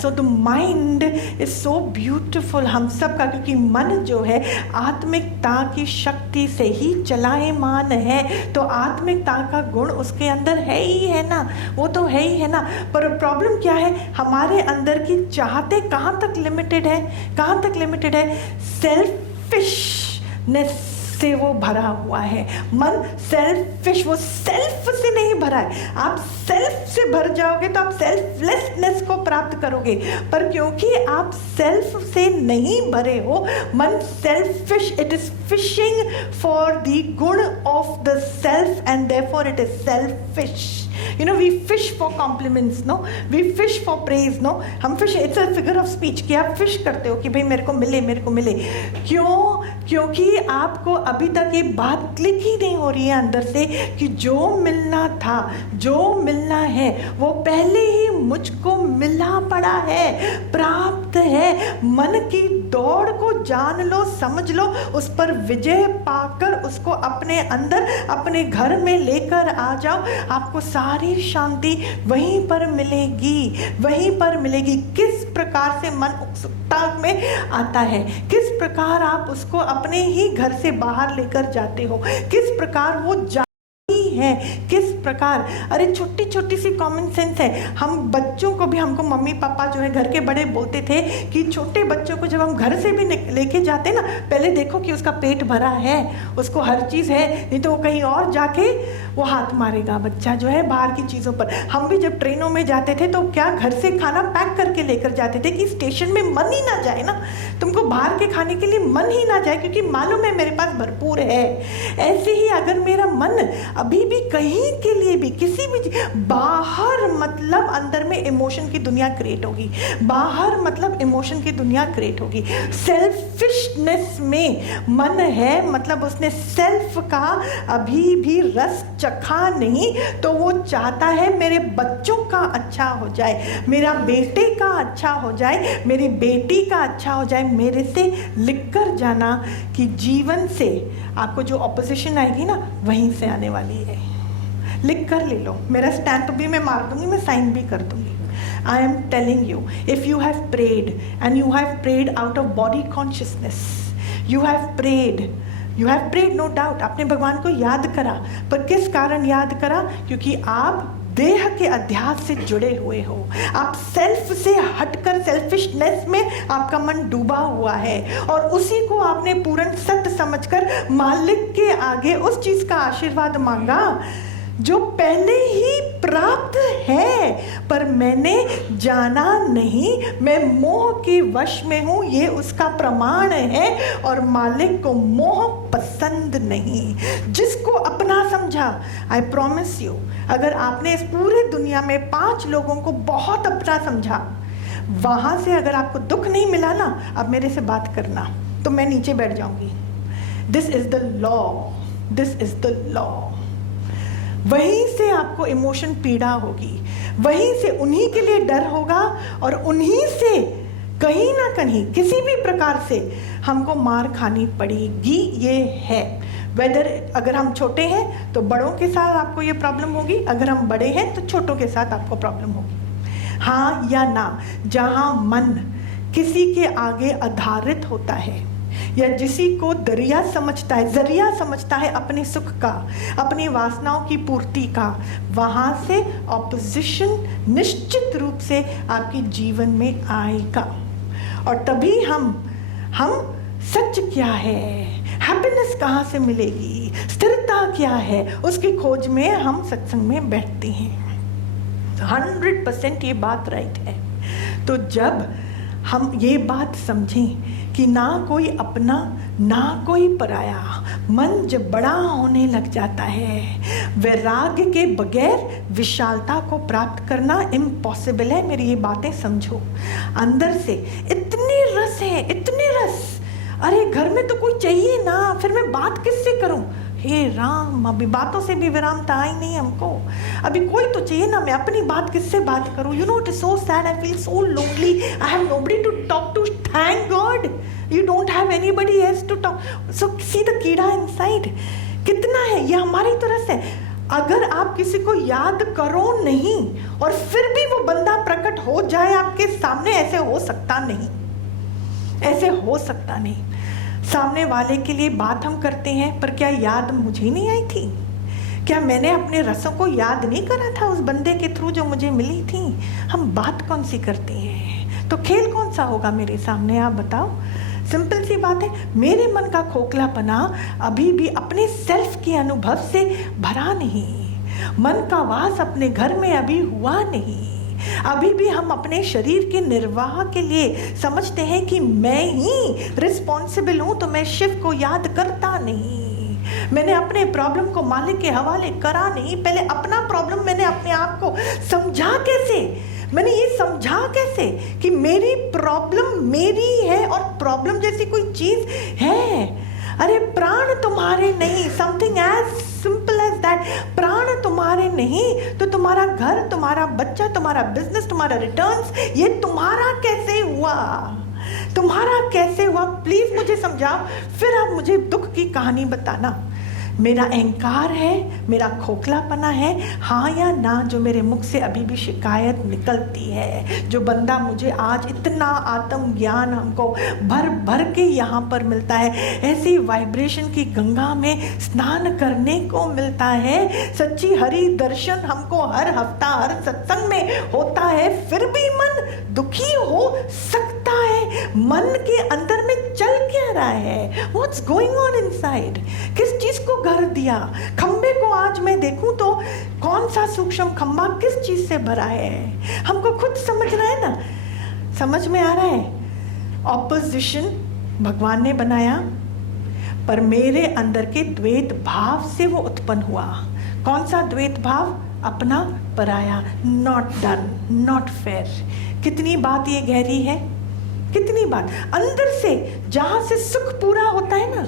So the mind is so beautiful हम सब का, क्योंकि मन जो है आत्मिकता की शक्ति से ही चलायमान है, तो आत्मिकता का गुण उसके अंदर है ही है ना, वो तो है ही है ना। पर प्रॉब्लम क्या है, हमारे अंदर की चाहते कहाँ तक लिमिटेड है, कहाँ तक लिमिटेड है, सेल्फिशनेस से वो भरा हुआ है। मन सेल्फिश, वो सेल्फ से नहीं भरा है। आप सेल्फ से भर जाओगे तो आप सेल्फलेसनेस को प्राप्त करोगे, पर क्योंकि आप सेल्फ से नहीं भरे हो, मन selfish, it is fishing for the गुण of the self and therefore it is selfish. You know, we fish for compliments, no? We fish for praise, no? हम fish, it's a figure of speech कि आप fish करते हो कि भाई मेरे को मिले, मेरे को मिले। क्यों? क्योंकि आपको अभी तक ये बात क्लिक ही नहीं हो रही है अंदर से कि जो मिलना था, जो मिलना है, वो पहले ही मुझको मिला पड़ा है, प्राप्त है। मन की दौड़ को जान लो, समझ लो, उस पर विजय पाकर उसको अपने अंदर, अपने घर में लेकर आ जाओ। आपको सारी शांति वहीं पर मिलेगी, वहीं पर मिलेगी। किस प्रकार से मन उत्सुकता में आता है, किस प्रकार आप उसको अपने ही घर से बाहर लेकर जाते हो, किस प्रकार वो है, किस प्रकार। अरे छोटी छोटी सी कॉमन सेंस है। हम बच्चों को भी, हमको मम्मी पापा जो है घर के बड़े बोलते थे कि छोटे बच्चों को जब हम घर से भी लेके जाते ना, पहले देखो कि उसका पेट भरा है, उसको हर चीज़ है, नहीं तो वो कहीं और जाके वो हाथ मारेगा बच्चा जो है बाहर की चीज़ों पर। हम भी जब ट्रेनों में जाते थे तो क्या घर से खाना पैक करके लेकर जाते थे कि स्टेशन में मन ही ना जाए ना, तुमको बाहर के खाने के लिए मन ही ना जाए, क्योंकि मालूम है मेरे पास भरपूर है। ऐसे ही अगर मेरा मन अभी भी कहीं के लिए भी किसी भी बाहर, मतलब अंदर में इमोशन की दुनिया क्रिएट होगी, बाहर मतलब इमोशन की दुनिया क्रिएट होगी। सेल्फिशनेस में मन है, मतलब उसने सेल्फ का अभी भी रस चखा नहीं, तो वो चाहता है मेरे बच्चों का अच्छा हो जाए, मेरा बेटे का अच्छा हो जाए, मेरी बेटी का अच्छा हो जाए। मेरे से लिख कर जाना कि जीवन से आपको जो ऑपोजिशन आएगी ना, वहीं से आने वाली है। लिख कर ले लो, मेरा स्टैंप भी मैं मार दूंगी, मैं साइन भी कर दूंगी। I am telling you, if you have prayed and you have prayed out of body consciousness, you have prayed no doubt, आपने भगवान को याद करा, पर किस कारण याद करा? क्योंकि आप देह के अध्यास से जुड़े हुए हो, आप सेल्फ से हटकर सेल्फिशनेस में आपका मन डूबा हुआ है, और उसी को आपने पूर्ण सत्य समझकर मालिक के आगे उस चीज का आशीर्वाद मांगा जो पहले ही प्राप्त है, पर मैंने जाना नहीं, मैं मोह के वश में हूँ, ये उसका प्रमाण है। और मालिक को मोह पसंद नहीं। जिसको अपना समझा, आई प्रॉमिस यू, अगर आपने इस पूरे दुनिया में 5 लोगों को बहुत अपना समझा, वहाँ से अगर आपको दुख नहीं मिला ना, अब मेरे से बात करना, तो मैं नीचे बैठ जाऊंगी। This is the law, this is the law. वहीं से आपको इमोशन पीड़ा होगी, वहीं से उन्हीं के लिए डर होगा, और उन्हीं से कहीं ना कहीं किसी भी प्रकार से हमको मार खानी पड़ेगी। ये है, वेदर अगर हम छोटे हैं तो बड़ों के साथ आपको ये प्रॉब्लम होगी, अगर हम बड़े हैं तो छोटों के साथ आपको प्रॉब्लम होगी। हाँ या ना, जहाँ मन किसी के आगे आधारित होता है, या जिसी को दरिया समझता है, जरिया समझता है अपने सुख का, अपनी वासनाओं की पूर्ति का, वहाँ से ऑपोजिशन निश्चित रूप से आपके जीवन में आएगा। और तभी हम सच क्या है, हैप्पीनेस कहाँ से मिलेगी, स्थिरता क्या है, उसकी खोज में हम सत्संग में बैठते हैं। 100% ये बात राइट है। तो जब हम ये बात समझें कि ना कोई अपना ना कोई पराया, मन जब बड़ा होने लग जाता है, वैराग्य के बगैर विशालता को प्राप्त करना इम्पॉसिबल है। मेरी ये बातें समझो, अंदर से इतने रस है, इतने रस, अरे घर में तो कोई चाहिए ना, फिर मैं बात किससे करूं? हे राम, अभी बातों से भी विरामता आई नहीं हमको, अभी कोई तो चाहिए ना, मैं अपनी बात किससे बात करूं? You know, it is so sad, I feel so lonely, I have nobody to talk to. Thank God you don't have anybody else to talk. So see the कीड़ा इनसाइड कितना है, ये हमारी तो रस है। अगर आप किसी को याद करो नहीं और फिर भी वो बंदा प्रकट हो जाए आपके सामने, ऐसे हो सकता नहीं, ऐसे हो सकता नहीं। सामने वाले के लिए बात हम करते हैं, पर क्या याद मुझे नहीं आई थी? क्या मैंने अपने रसों को याद नहीं करा था उस बंदे के थ्रू जो मुझे मिली थी? हम बात कौन सी करते हैं, तो खेल कौन सा होगा मेरे सामने, आप बताओ। सिंपल सी बात है, मेरे मन का खोखलापना अभी भी अपने सेल्फ के अनुभव से भरा नहीं, मन का वास अपने घर में अभी हुआ नहीं। अभी भी हम अपने शरीर के निर्वाह के लिए समझते हैं कि मैं ही रिस्पॉन्सिबल हूं, तो मैं शिव को याद करता नहीं। मैंने अपने प्रॉब्लम को मालिक के हवाले करा नहीं। पहले अपना प्रॉब्लम मैंने अपने आप को समझा कैसे, मैंने ये समझा कैसे कि मेरी प्रॉब्लम मेरी है और प्रॉब्लम जैसी कोई चीज है। अरे प्राण तुम्हारे नहीं, something as simple as that. प्राण तुम्हारे नहीं तो तुम्हारा घर, तुम्हारा बच्चा, तुम्हारा बिजनेस, तुम्हारा रिटर्न्स, ये तुम्हारा कैसे हुआ? तुम्हारा कैसे हुआ? प्लीज मुझे समझाओ, फिर आप मुझे दुख की कहानी बताना। मेरा अहंकार है, मेरा खोखलापना है, हाँ या ना, जो मेरे मुख से अभी भी शिकायत निकलती है। जो बंदा मुझे आज इतना आत्म ज्ञान हमको भर भर के यहाँ पर मिलता है, ऐसी वाइब्रेशन की गंगा में स्नान करने को मिलता है, सच्ची हरि दर्शन हमको हर हफ्ता हर सत्संग में होता है, फिर भी मन दुखी हो सकता है। मन के अंदर में चल क्या रहा है? What's going on inside? किस चीज को घर दिया? खंबे को आज मैं देखूं तो कौन सा सूक्ष्म खंबा किस चीज से भरा है, हमको खुद समझना है ना। समझ में आ रहा है? ऑपोजिशन भगवान ने बनाया, पर मेरे अंदर के द्वैत भाव से वो उत्पन्न हुआ। कौन सा द्वैत भाव? अपना पराया, नॉट डन, नॉट फेयर। कितनी बात ये गहरी है, कितनी बात। अंदर से जहां से सुख पूरा होता है ना,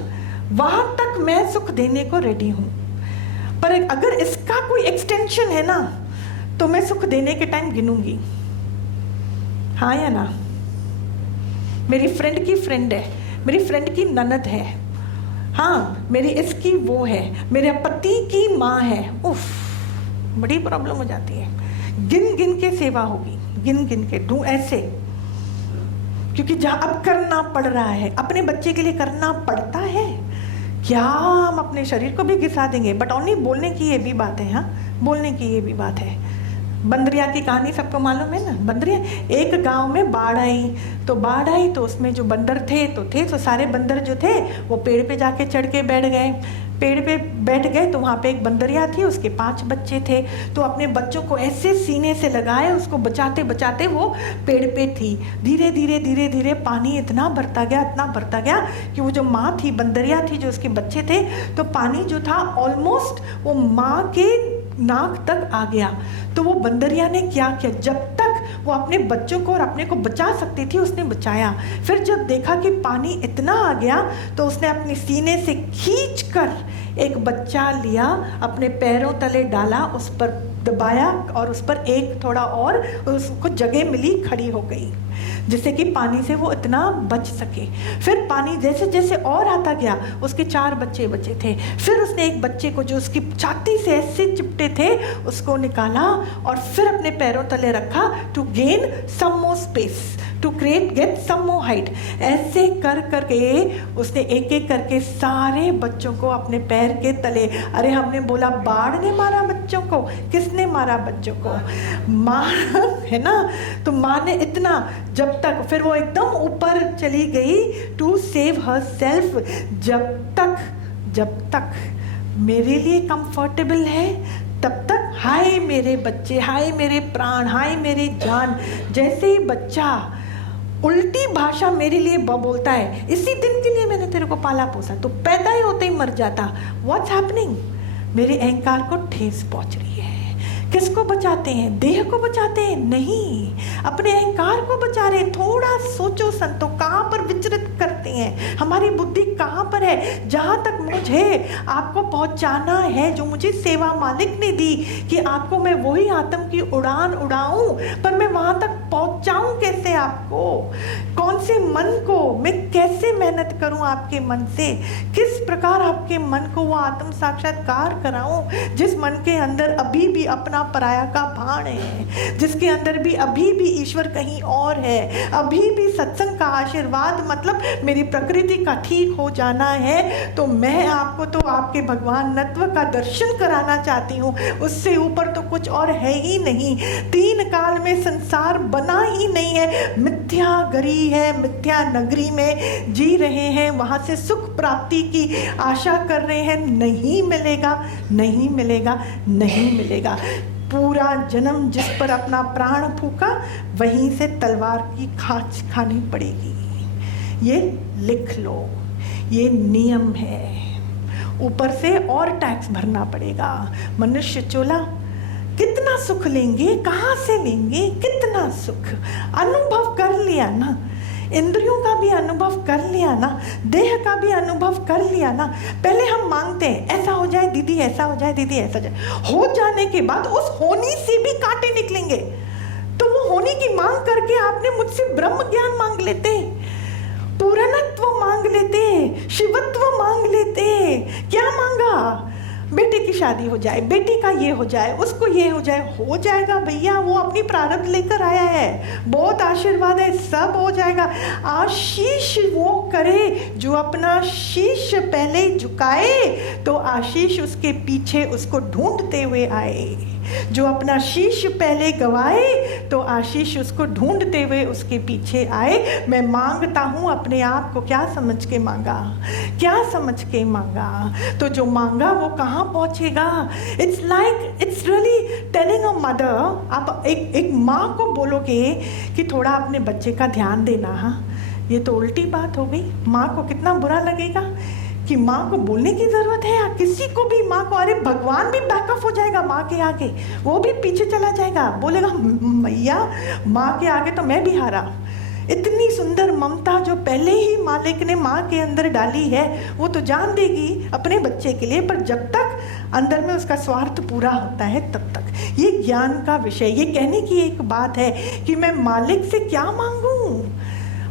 वहां तक मैं सुख देने को रेडी हूं, पर अगर इसका कोई एक्सटेंशन है ना, तो मैं सुख देने के टाइम गिनूंगी, हाँ या ना। मेरी फ्रेंड की फ्रेंड है, मेरी फ्रेंड की ननद है, हाँ मेरी इसकी वो है, मेरे पति की माँ है, उफ बड़ी प्रॉब्लम हो जाती है। गिन गिन के सेवा होगी, गिन गिन के दूं ऐसे, क्योंकि जहाँ अब करना पड़ रहा है, अपने बच्चे के लिए करना पड़ता है। क्या हम अपने शरीर को भी घिसा देंगे? बट ओनली बोलने की ये भी बात है, हाँ बोलने की ये भी बात है। बंदरिया की कहानी सबको मालूम है ना। बंदरिया, एक गांव में बाढ़ आई, तो उसमें जो बंदर थे तो सारे बंदर जो थे वो पेड़ पे जाके चढ़ के बैठ गए। पेड़ पे बैठ गए तो वहाँ पे एक बंदरिया थी, उसके 5 बच्चे थे। तो अपने बच्चों को ऐसे सीने से लगाए, उसको बचाते बचाते वो पेड़ पे थी। धीरे धीरे धीरे धीरे पानी इतना बढ़ता गया कि वो जो माँ थी, बंदरिया थी, जो उसके बच्चे थे, तो पानी जो था ऑलमोस्ट वो माँ के नाक तक आ गया। तो वो बंदरिया ने क्या किया, जब तक वो अपने बच्चों को और अपने को बचा सकती थी उसने बचाया। फिर जब देखा कि पानी इतना आ गया तो उसने अपने सीने से खींचकर एक बच्चा लिया, अपने पैरों तले डाला, उस पर दबाया और उस पर एक थोड़ा और उसको जगह मिली, खड़ी हो गई, जिससे कि पानी से वो इतना बच सके। फिर पानी जैसे जैसे और आता गया, उसके 4 बच्चे बचे थे। फिर उसने एक बच्चे को जो उसकी छाती से ऐसे चिपटे थे उसको निकाला और फिर अपने पैरों तले रखा, to gain some more space, to get some more height. ऐसे कर करके उसने एक एक करके सारे बच्चों को अपने पैर के तले, अरे हमने बोला बाढ़ ने मारा बच्चों को, किसने मारा बच्चों को? माँ है ना। तो माँ ने इतना, जब तक फिर वो एकदम ऊपर चली गई टू सेव हर सेल्फ, जब तक मेरे लिए कंफर्टेबल है तब तक हाय मेरे बच्चे, हाय मेरे प्राण, हाय मेरी जान। जैसे ही बच्चा उल्टी भाषा मेरे लिए बोलता है, इसी दिन के लिए मैंने तेरे को पाला पोसा, तो पैदा ही होते ही मर जाता, व्हाट्स हैपनिंग? मेरे अहंकार को ठेस पहुंच रही है। किसको बचाते हैं? देह को बचाते हैं? नहीं, अपने अहंकार को बचा रहे हैं। थोड़ा सोचो संतो, कहाँ पर विचरित करते हैं, हमारी बुद्धि कहाँ पर है? जहाँ तक मुझे आपको पहुँचाना है, जो मुझे सेवा मालिक ने दी कि आपको मैं वही आत्म की उड़ान उड़ाऊं, पर मैं वहाँ तक पहुंचाऊं कैसे आपको, कौन से मन को मैं कैसे मेहनत करूं आपके मन से, किस प्रकार आपके मन को वो आत्म साक्षात्कार कराऊं जिस मन के अंदर अभी भी अपना पराया का भान है, जिसके अंदर भी अभी भी ईश्वर कहीं और है, अभी भी सत्संग का आशीर्वाद मतलब मेरी प्रकृति का ठीक हो जाना है। तो मैं आपको तो आपके भगवान नत्व का दर्शन कराना चाहती हूँ, उससे ऊपर तो कुछ और है ही नहीं। तीन काल में संसार बना ही नहीं है, मिथ्या गरी है, मिथ्या नगरी में जी रहे हैं, वहाँ से सुख प्राप्ति की आशा कर रहे हैं, नहीं मिलेगा, नहीं मिलेगा, नहीं मिलेगा। पूरा जन्म जिस पर अपना प्राण फूका वहीं से तलवार की खाच खानी पड़ेगी। ये लिख लो, ये नियम है। ऊपर से और टैक्स भरना पड़ेगा। मनुष्य चोला कितना सुख लेंगे, कहाँ से लेंगे, कितना सुख अनुभव कर लिया ना, इंद्रियों का भी अनुभव कर लिया ना, देह का भी अनुभव कर लिया ना। पहले हम मांगते हैं ऐसा हो जाए दीदी, ऐसा हो जाए दीदी, ऐसा जाए, हो जाने के बाद उस होनी से भी कांटे निकलेंगे। तो वो होने की मांग करके आपने मुझसे ब्रह्म ज्ञान मांग लेते, पूर्णत्व मांग लेते, शिवत्व मांग लेते। क्या मांगा? बेटे की शादी हो जाए, बेटी का ये हो जाए, उसको ये हो जाए। हो जाएगा भैया, वो अपनी प्रारब्ध लेकर आया है, बहुत आशीर्वाद है, सब हो जाएगा। आशीष वो करे जो अपना शीश पहले झुकाए तो आशीष उसके पीछे उसको ढूंढते हुए आए। जो अपना शीश पहले गवाए तो आशीष उसको ढूंढते हुए उसके पीछे आए। मैं मांगता हूँ अपने आप को, क्या समझ के मांगा, क्या समझ के मांगा, तो जो मांगा वो कहाँ पहुँचेगा। It's like, it's really telling a mother. आप एक माँ को बोलोगे कि थोड़ा अपने बच्चे का ध्यान देना, हाँ, ये तो उल्टी बात हो गई। माँ को कितना बुरा लगेगा कि माँ को बोलने की ज़रूरत है, या किसी को भी माँ को, अरे भगवान भी बैकअप हो जाएगा माँ के आगे, वो भी पीछे चला जाएगा, बोलेगा मैया माँ के आगे तो मैं भी हारा। इतनी सुंदर ममता जो पहले ही मालिक ने माँ के अंदर डाली है वो तो जान देगी अपने बच्चे के लिए, पर जब तक अंदर में उसका स्वार्थ पूरा होता है तब तक। ये ज्ञान का विषय, ये कहने की एक बात है कि मैं मालिक से क्या मांगूं,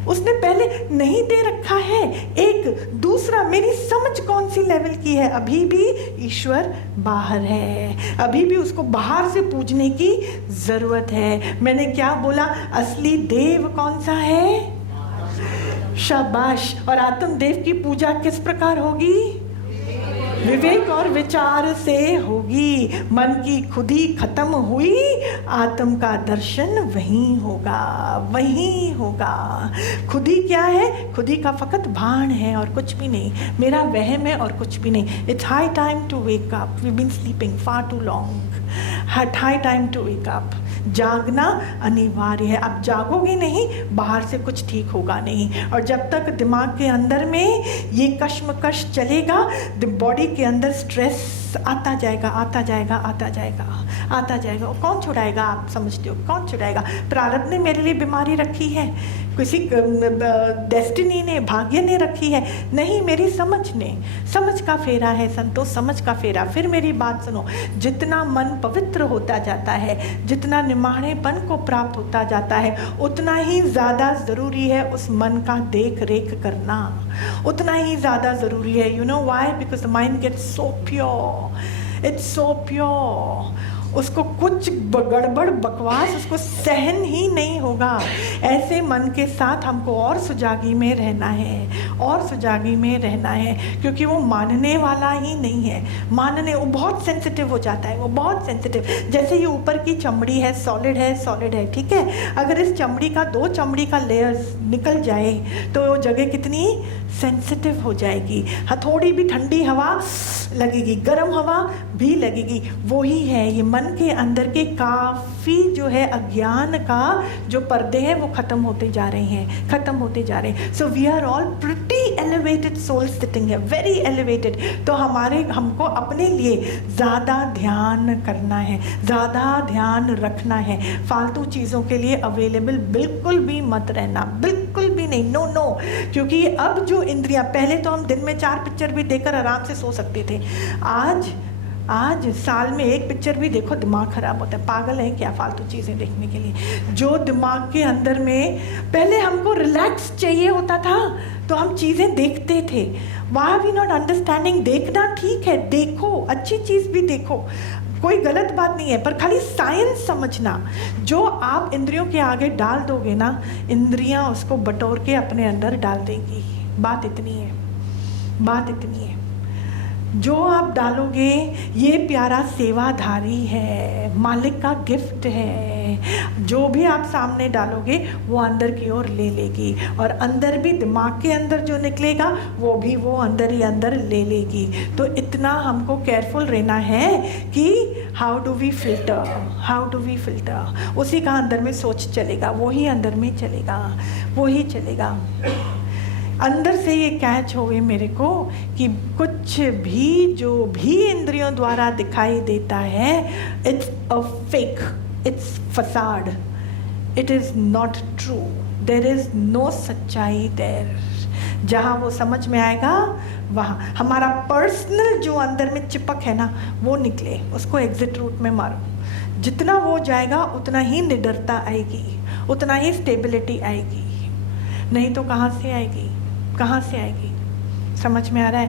उसने पहले नहीं दे रखा है। एक दूसरा, मेरी समझ कौन सी लेवल की है, अभी भी ईश्वर बाहर है, अभी भी उसको बाहर से पूजने की जरूरत है। मैंने क्या बोला, असली देव कौन सा है? शाबाश। और आत्म देव की पूजा किस प्रकार होगी? विवेक और विचार से होगी। मन की खुदी खत्म हुई, आत्म का दर्शन वहीं होगा, वहीं होगा। खुदी क्या है? खुदी का फकत भान है और कुछ भी नहीं, मेरा वहम है और कुछ भी नहीं। It's high time to wake up, we been sleeping far too long. High time to wake up. जागना अनिवार्य है। अब जागोगे नहीं, बाहर से कुछ ठीक होगा नहीं। और जब तक दिमाग के अंदर में ये कश्मकश चलेगा, बॉडी के अंदर स्ट्रेस आता जाएगा, आता जाएगा, आता जाएगा, आता जाएगा। और कौन छुड़ाएगा? आप समझते हो कौन छुड़ाएगा? प्रारब्ध ने मेरे लिए बीमारी रखी है, किसी डेस्टिनी ने, भाग्य ने रखी है? नहीं, मेरी समझ ने। समझ का फेरा है संतोष, समझ का फेरा। फिर मेरी बात सुनो, जितना मन पवित्र होता जाता है, जितना निमाणेपन को प्राप्त होता जाता है, उतना ही ज़्यादा ज़रूरी है उस मन का देख रेख करना, उतना ही ज़्यादा ज़रूरी है। You know why? Because the mind gets so pure, it's so pure. उसको कुछ गड़बड़ बकवास उसको सहन ही नहीं होगा। ऐसे मन के साथ हमको और सुजागी में रहना है, और सुजागी में रहना है, क्योंकि वो मानने वाला ही नहीं है। मानने, वो बहुत सेंसिटिव हो जाता है, वो बहुत सेंसिटिव। जैसे ये ऊपर की चमड़ी है, सॉलिड है, सॉलिड है, ठीक है। अगर इस चमड़ी का, दो चमड़ी का लेयर्स निकल जाए तो वो जगह कितनी सेंसिटिव हो जाएगी। हाँ, थोड़ी भी ठंडी हवा लगेगी, गर्म हवा भी लगेगी। वही है ये मन के अंदर के काफ़ी जो है अज्ञान का जो पर्दे हैं वो ख़त्म होते जा रहे हैं, ख़त्म होते जा रहे हैं। So we are all pretty elevated soul sitting है, वेरी एलिवेटेड। तो हमको अपने लिए ज़्यादा ध्यान करना है, ज़्यादा ध्यान रखना है। फालतू चीज़ों के लिए अवेलेबल बिल्कुल भी मत रहना, बिल्कुल भी नहीं, नो नो। क्योंकि अब जो इंद्रियां, पहले तो हम दिन में 4 पिक्चर भी देखकर आराम से सो सकते थे, आज आज साल में एक पिक्चर भी देखो दिमाग खराब होता है। पागल है क्या फालतू चीज़ें देखने के लिए? जो दिमाग के अंदर में पहले हमको रिलैक्स चाहिए होता था तो हम चीज़ें देखते थे। Why are we not understanding? देखना ठीक है, देखो, अच्छी चीज़ भी देखो, कोई गलत बात नहीं है, पर खाली साइंस समझना। जो आप इंद्रियों के आगे डाल दोगे ना, इंद्रियां उसको बटोर के अपने अंदर डाल देंगी। बात इतनी है, बात इतनी है। जो आप डालोगे, ये प्यारा सेवाधारी है, मालिक का गिफ्ट है। जो भी आप सामने डालोगे वो अंदर की ओर ले लेगी, और अंदर भी दिमाग के अंदर जो निकलेगा वो भी वो अंदर ही अंदर ले लेगी। तो इतना हमको केयरफुल रहना है कि how do we filter, how do we filter. उसी का अंदर में सोच चलेगा, वो ही अंदर में चलेगा, वो ही चलेगा। अंदर से ये कैच हो गई मेरे को कि कुछ भी जो भी इंद्रियों द्वारा दिखाई देता है, it's a fake, it's facade, it is not true, there is no सच्चाई देर। जहाँ वो समझ में आएगा वहाँ हमारा पर्सनल जो अंदर में चिपक है ना वो निकले, उसको एग्जिट रूट में मारो। जितना वो जाएगा उतना ही निडरता आएगी, उतना ही स्टेबिलिटी आएगी। नहीं तो कहाँ से आएगी, कहाँ से आएगी? समझ में आ रहा है?